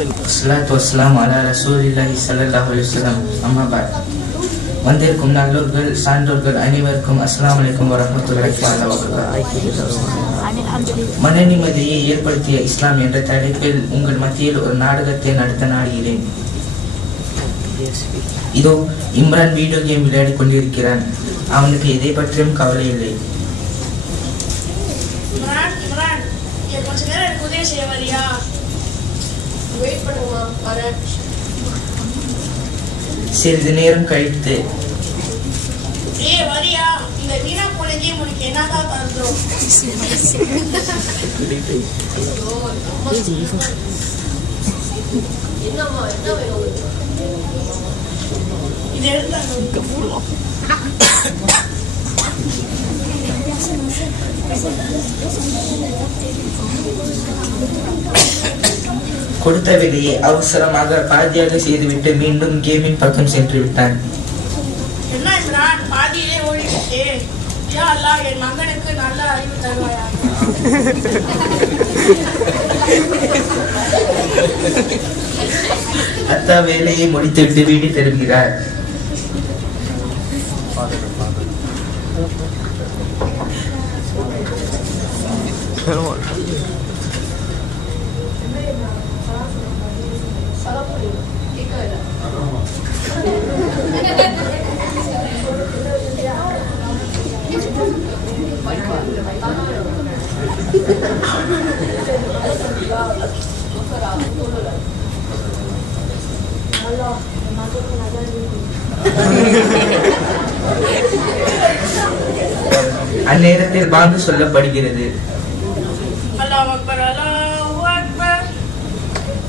Salatu wassalam ala Rasulillahi sallallahu alaihi wasallam. Amma ba'd. வந்திருக்கும் நல்லோர்கள் சான்றோர்கள் அனைவருக்கும் அஸ்ஸலாமு அலைக்கும் வரஹ்மத்துல்லாஹி வபரகாத்துஹு. மன நிம்மதியை ஏற்படுத்திய இஸ்லாம் என்ற தலைப்பில் உங்கள் மத்தியில் ஒரு நாடகத்தை நடத்த நாடுகிறேன். இதோ இம்ரான் வீடியோ கேம் விளையாடி கொண்டிருக்கிறான். அவனுக்கு எதை பற்றியும் கவலை இல்லை. சிறிது நேரம் கழித்து கொடுத்த விலையை அவசரமாக பாதியாக செய்துவிட்டு மீண்டும் கேமின் பக்கம் சென்று விட்டான். என்ன இம்ரான், பாதியிலே ஓடிவிட்டே? யா அல்லாஹ், என் மகனுக்கு நல்ல அறிவு தருவாயா? அத்தா வேலையை முடித்துவிட்டு வீடு திரும்புகிறார். அந்நேரத்தில் பாங்கு சொல்லப்படுகிறது. அல்லாஹ் அக்பர், அல்லாஹ் அக்பர்,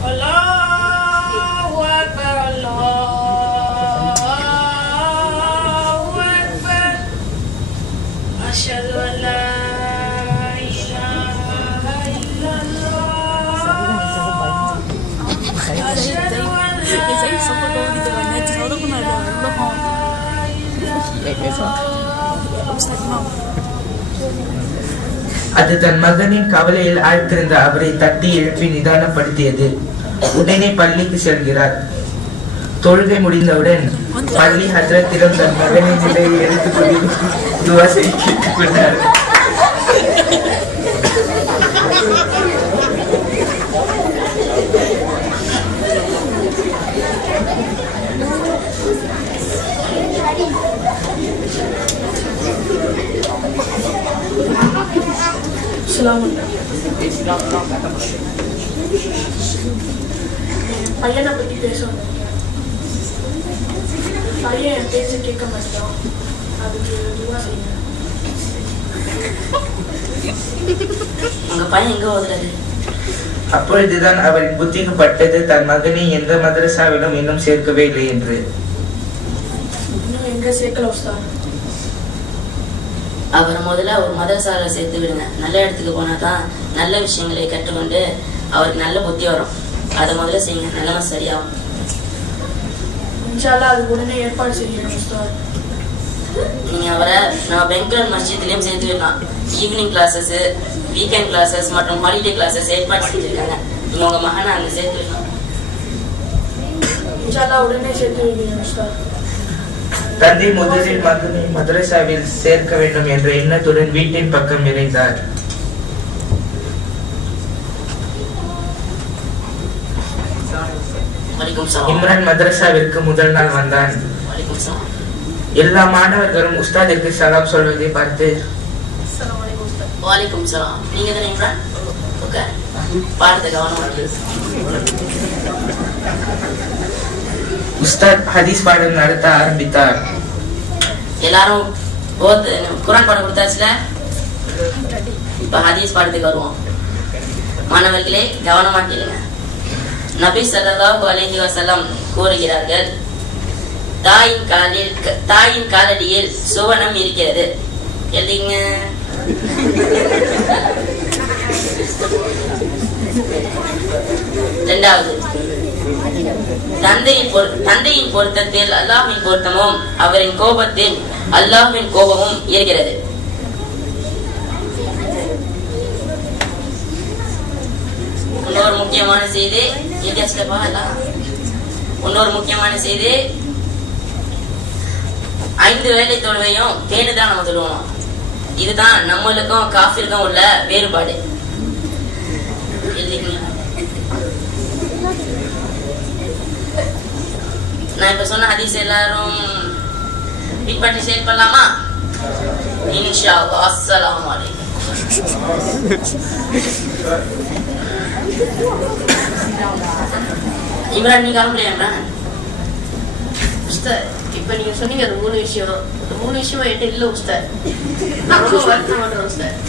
அல்லாஹ் அக்பர், அல்லாஹ் அக்பர். அஷ்ஹது அன் லா இலாஹ இல்லல்லாஹ், அஷ்ஹது அன் அது தன் மகனின் கவலையில் ஆழ்த்திருந்த அவரை தட்டி எழுப்பி நிதானப்படுத்தியது. உடனே பள்ளிக்கு செல்கிறார். தொழுகை முடிந்தவுடன் பள்ளி ஹஜ்ரத்திடம் தன் மகனின் நிலையை எடுத்துக்கொண்டு துவா செய்து கேட்டுக்கொண்டார். பையனை பத்தி பேசணும். பையன் என் பேச்ச கேட்க மாட்டான். அதுக்கு துவா செய்யுங்க. உங்க பையன் எங்க ஓதுறாரு? அப்பொழுதுதான் அவரின் புத்திக்கு பட்டது தன் மகனை எந்த மதரசாவிலும் இன்னும் சேர்க்கவே இல்லை என்று. இன்னும் எங்க சேர்க்கல உஸ்தாத்? அவரை முதல்ல ஒரு மதரசால சேர்த்து விடுங்க. நல்ல இடத்துக்கு போனா தான் நல்ல விஷயங்களை கற்றுக்கொண்டு அவருக்கு நல்ல புத்தி வரும். அதை முதல்ல செய்யுங்க, நிலைமை சரியாகும். இன்ஷா அல்லாஹ் அது உடனே ஏற்பாடு செய்யணும் உஸ்தாத். நீங்க அவரை நான் பெங்களூர் மஸ்ஜித்லயும் சேர்த்து விடலாம். ஈவினிங் கிளாஸஸ், வீக்கெண்ட் கிளாஸஸ் மற்றும் ஹாலிடே கிளாஸஸ் ஏற்பாடு செஞ்சிருக்காங்க. நீங்க உங்க மகனை அங்க சேர்த்து விடலாம். இன்ஷா அல்லாஹ் உடனே சேர்த்து வைக்கிறேன் உஸ்தாத். தந்தை முதலில் மகனை மதரசாவில் சேர்க்க வேண்டும் என்ற எண்ணத்துடன் வீட்டின் பக்கம் விரைந்தார். இம்ரான் மதரசாவிற்கு முதல் நாள் வந்தான். எல்லா மாணவர்களும் உஸ்தாதிற்கு சலாம் சொல்வதை பார்த்து, வாலிக்கும் சலாம், நீங்க தானே இம்ரான்? பாடத்தை கவனமா உஸ்தாத் ஹதீஸ் பாடம் நடத்த ஆரம்பித்தார். எல்லாரும் குரான் பாடம் கொடுத்தாச்சுல, இப்ப ஹதீஸ் பாடத்துக்கு வருவோம். மாணவர்களே கவனமா கேளுங்க. நபி ஸல்லல்லாஹு அலைஹி வஸல்லம் கூறுகிறார்கள், தாயின் காலடியில் சுவனம் இருக்கிறது. எழுதிங்க. இரண்டாவது, தந்தையின் பொருத்தத்தில் அல்லாஹ்வின் பொருத்தமும் அவரின் கோபத்தில் அல்லாஹ்வின் கோபமும் இருக்கிறது. இன்னொரு முக்கியமான செய்தி இன்னொரு முக்கியமான செய்தி 5 வேளை தொழுவையும் பேணுதான் நம்ம சொல்லுவோம். இதுதான் நம்மளுக்கும் காஃபிருக்கும் உள்ள வேறுபாடு. நான் இப்ப சொன்ன ஹதீஸ் எல்லாரும் பின்பற்றி செயல்படலாமா? இன்ஷா அல்லாஹ். அஸ்ஸலாமு அலைக்கும். இம்ரான் நீங்க கிளம்பலையா? இம்ரான் உஸ்தாத், இப்ப நீங்க சொன்னீங்க அது 3 விஷயம். அந்த 3 விஷயம் என்கிட்ட இல்ல உஸ்தாத். நான் ரொம்ப வருத்தம் பண்றேன் உஸ்தாத்.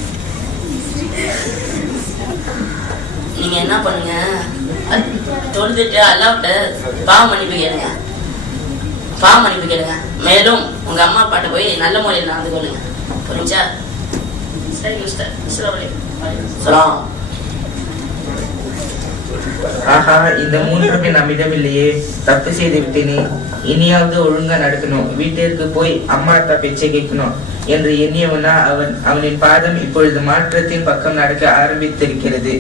நீங்க என்ன பண்ணுங்க, தொழுதுட்டு அல்லாஹ்ட்ட பாவ மன்னிப்பு கேளுங்க. மேலும் உங்க அம்மா அப்பாட்ட போய் நல்ல முறையில் நடந்து கொள்ளுங்க. புரிஞ்சா? சரி உஸ்தாத். அஸ்ஸலாமு அலைக்கும். சலாம். ஆஹா, இந்த 3மே நம்மிடம் இல்லையே, தப்பு செய்து விட்டேனே. இனியாவது ஒழுங்கா நடக்கணும், வீட்டிற்கு போய் அம்மா அப்பா பேச்சை கேட்கணும் என்று எண்ணியவனா அவனின் பாதம் இப்பொழுது மாற்றத்தின் பக்கம் நடக்க ஆரம்பித்திருக்கிறது.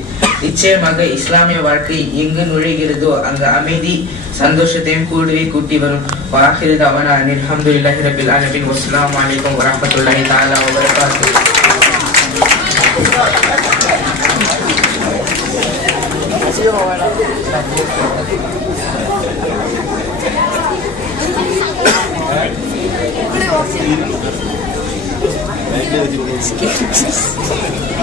நிச்சயமாக இஸ்லாமிய வாழ்க்கை எங்கு நுழைகிறதோ அங்கு அமைதி சந்தோஷத்தையும் கூடவே கூட்டி வரும். வாஹிரு தஅவானா அல்ஹம்துலில்லாஹி ரப்பில் ஆலமீன். வஸ்ஸலாமு அலைக்கும் வரஹ்மத்துல்லாஹி தஆலா வ பரகாத்துஹு. Skip.